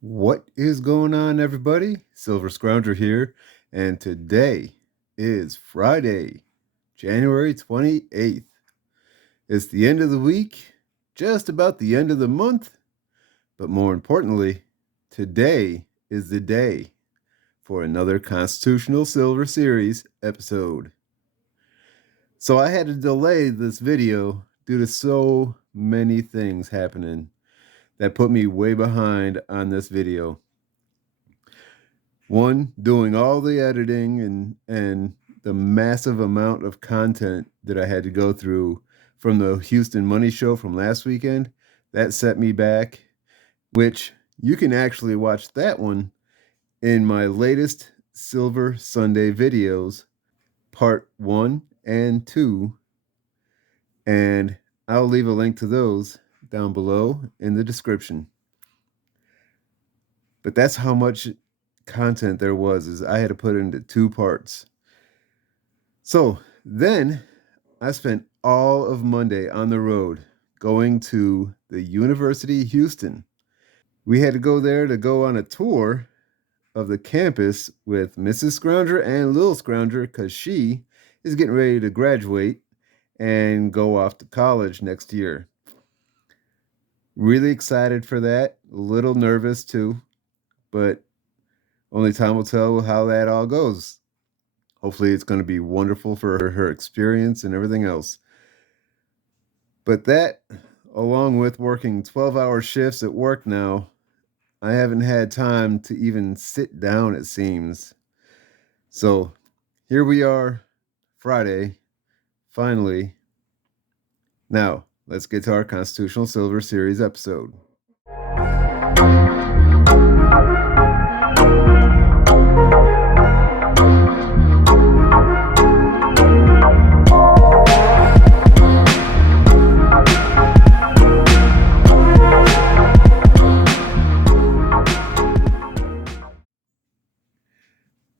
What is going on, everybody? Silver Scrounger here, and today is Friday, January 28th. It's the end of the week, just about the end of the month, but more importantly, today is the day for another Constitutional Silver Series episode. So I had to delay this video due to so many things happening that put me way behind on this video. One, doing all the editing and the massive amount of content that I had to go through from the Houston Money Show from last weekend, that set me back, which you can actually watch that one in my latest Silver Sunday videos, part 1 and 2, and I'll leave a link to those down below in the description. But that's how much content there was, is I had to put it into 2 parts. So then I spent all of Monday on the road going to the University of Houston. We had to go there to go on a tour of the campus with Mrs. Scrounger and Lil Scrounger because she is getting ready to graduate and go off to college next year. Really excited for that. A little nervous too, but only time will tell how that all goes. Hopefully it's going to be wonderful for her experience and everything else. But that, along with working 12-hour shifts at work now, I haven't had time to even sit down, it seems. So here we are, Friday, finally. Now, let's get to our Constitutional Silver Series episode.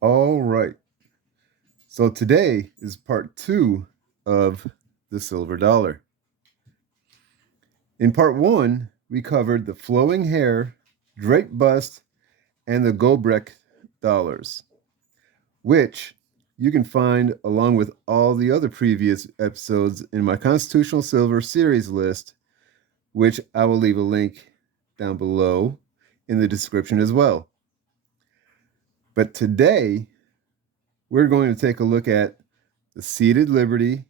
All right. So today is part 2 of the silver dollar. In part 1, we covered the flowing hair, draped bust, and the Gobrecht dollars, which you can find along with all the other previous episodes in my Constitutional Silver series list, which I will leave a link down below in the description as well. But today, we're going to take a look at the seated Liberty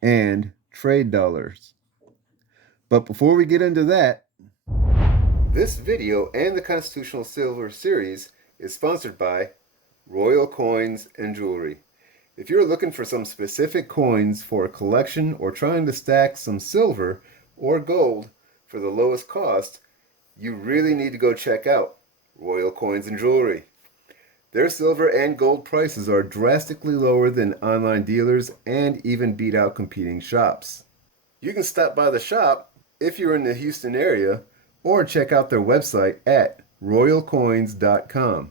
and trade dollars. But before we get into that, this video and the Constitutional Silver series is sponsored by Royal Coins and Jewelry. If you're looking for some specific coins for a collection or trying to stack some silver or gold for the lowest cost, you really need to go check out Royal Coins and Jewelry. Their silver and gold prices are drastically lower than online dealers and even beat out competing shops. You can stop by the shop if you're in the Houston area or check out their website at royalcoins.com.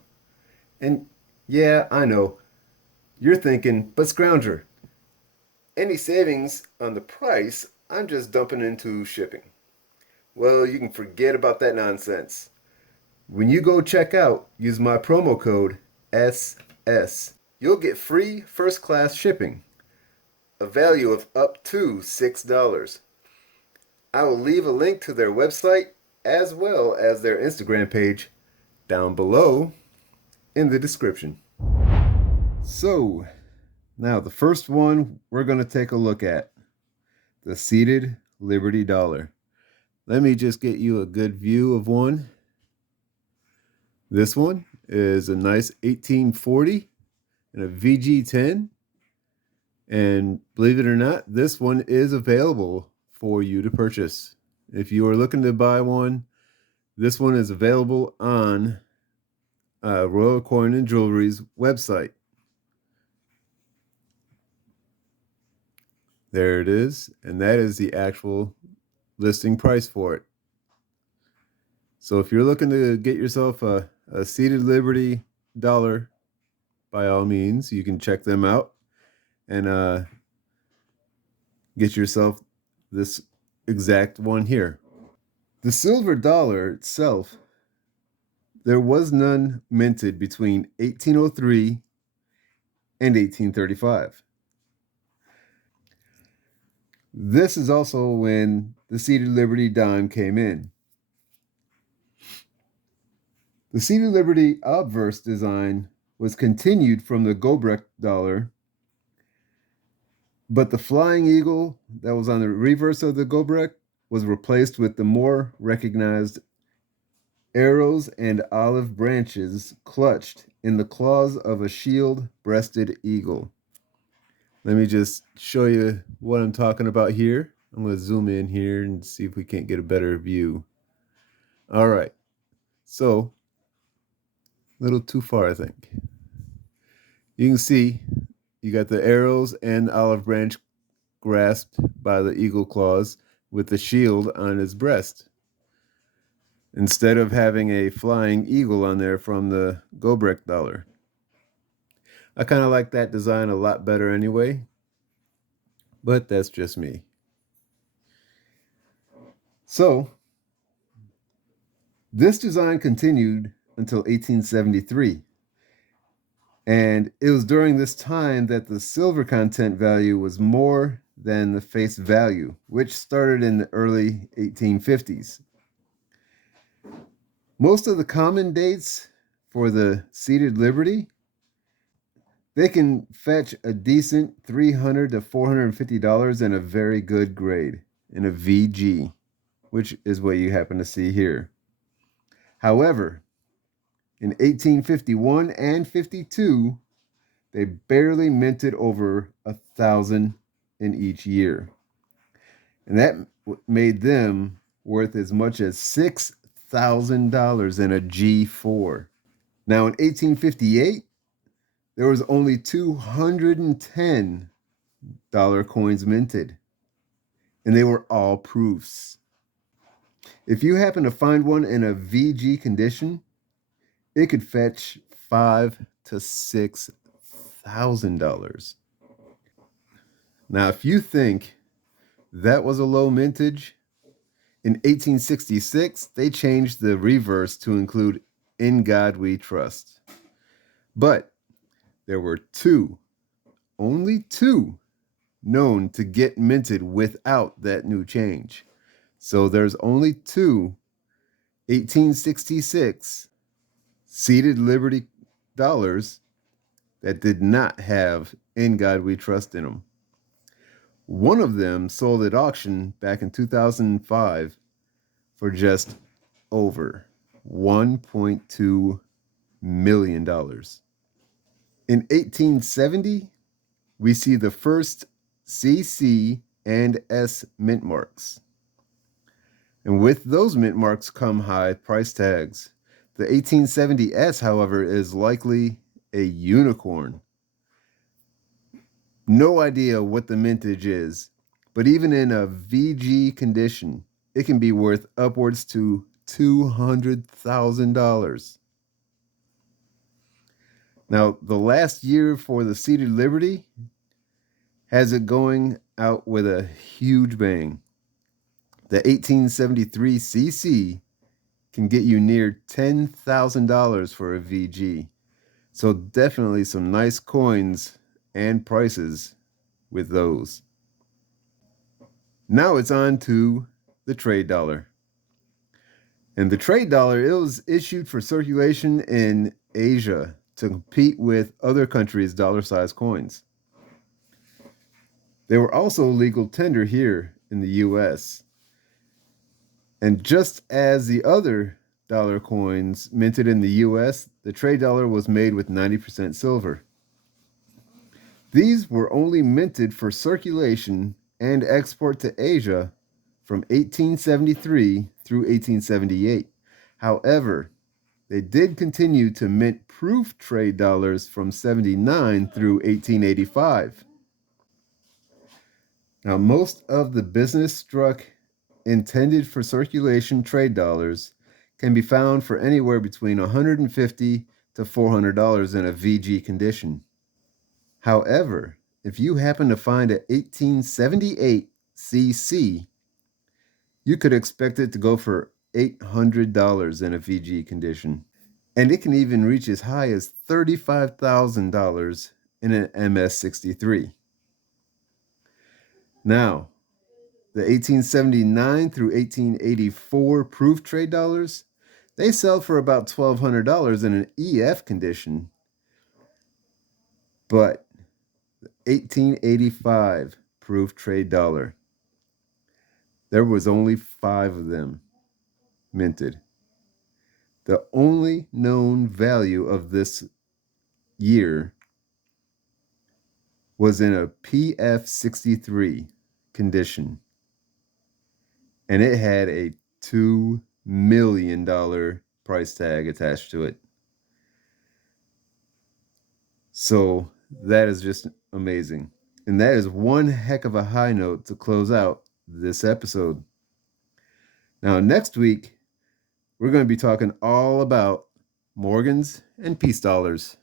And yeah, I know, you're thinking, but Scrounger, any savings on the price, I'm just dumping into shipping. Well, you can forget about that nonsense. When you go check out, use my promo code SS. You'll get free first class shipping, a value of up to $6. I will leave a link to their website as well as their Instagram page down below in the description. So, now the first one we're going to take a look at, the seated Liberty dollar. Let me just get you a good view of one. This one is a nice 1840 and a VG10. And believe it or not, this one is available for you to purchase. If you are looking to buy one, this one is available on Royal Coin and Jewelry's website. There it is, and that is the actual listing price for it. So if you're looking to get yourself a seated Liberty dollar, by all means, you can check them out and get yourself this exact one here. The silver dollar itself there was none minted between 1803 and 1835. This is also when the Seated Liberty dime came in. The Seated Liberty obverse design was continued from the Gobrecht dollar, but the flying eagle that was on the reverse of the Gobrecht was replaced with the more recognized arrows and olive branches clutched in the claws of a shield-breasted eagle. Let me just show you what I'm talking about here. I'm going to zoom in here and see if we can't get a better view. All right. So, a little too far, I think. You can see you got the arrows and olive branch grasped by the eagle claws with the shield on his breast, instead of having a flying eagle on there from the Gobrecht dollar. I kind of like that design a lot better anyway, but that's just me. So, this design continued until 1873. And it was during this time that the silver content value was more than the face value, which started in the early 1850s. Most of the common dates for the Seated Liberty, they can fetch a decent $300 to $450 in a very good grade, in a VG, which is what you happen to see here. However, in 1851 and 52, they barely minted over 1,000 in each year. And that made them worth as much as $6,000 in a G4. Now in 1858, there was only 210 dollar coins minted, and they were all proofs. If you happen to find one in a VG condition, it could fetch $5,000 to $6,000. Now, if you think that was a low mintage, in 1866, they changed the reverse to include "In God We Trust." But there were only two, known to get minted without that new change. So there's only two 1866 Seated Liberty dollars that did not have "In God We Trust" in them. One of them sold at auction back in 2005 for just over $1.2 million. In 1870, we see the first CC and S mint marks. And with those mint marks come high price tags. The 1870S, however, is likely a unicorn. No idea what the mintage is, but even in a VG condition, it can be worth upwards to $200,000. Now, the last year for the Seated Liberty has it going out with a huge bang. The 1873 CC can get you near $10,000 for a VG. So definitely some nice coins and prices with those. Now it's on to the trade dollar. And the trade dollar, it was issued for circulation in Asia to compete with other countries' dollar-sized coins. They were also legal tender here in the US. And just as the other dollar coins minted in the US, the trade dollar was made with 90% silver. These were only minted for circulation and export to Asia from 1873 through 1878. However, they did continue to mint proof trade dollars from 79 through 1885. Now, most of the business struck intended for circulation trade dollars can be found for anywhere between $150 to $400 in a VG condition. However, if you happen to find an 1878 CC, you could expect it to go for $800 in a VG condition. And it can even reach as high as $35,000 in an MS-63. Now, the 1879 through 1884 proof trade dollars, they sell for about $1,200 in an EF condition. But the 1885 proof trade dollar, there was only 5 of them minted. The only known value of this year was in a PF63 condition, and it had a $2 million price tag attached to it. So that is just amazing. And that is one heck of a high note to close out this episode. Now, next week, we're going to be talking all about Morgans and peace dollars.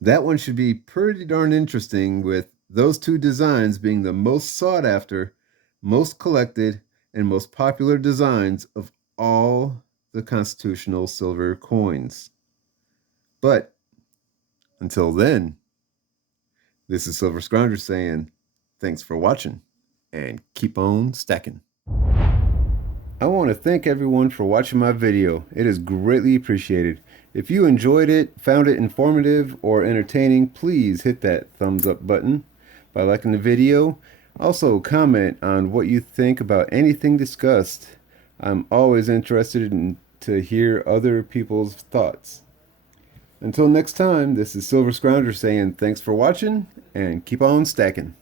That one should be pretty darn interesting, with those two designs being the most sought after, most collected, and most popular designs of all the constitutional silver coins. But until then, this is Silver Scrounger saying thanks for watching and keep on stacking. I want to thank everyone for watching my video. It is greatly appreciated. If you enjoyed it, found it informative or entertaining, please hit that thumbs up button by liking the video. Also, comment on what you think about anything discussed. I'm always interested to hear other people's thoughts. Until next time, this is Silver Scrounger saying thanks for watching and keep on stacking.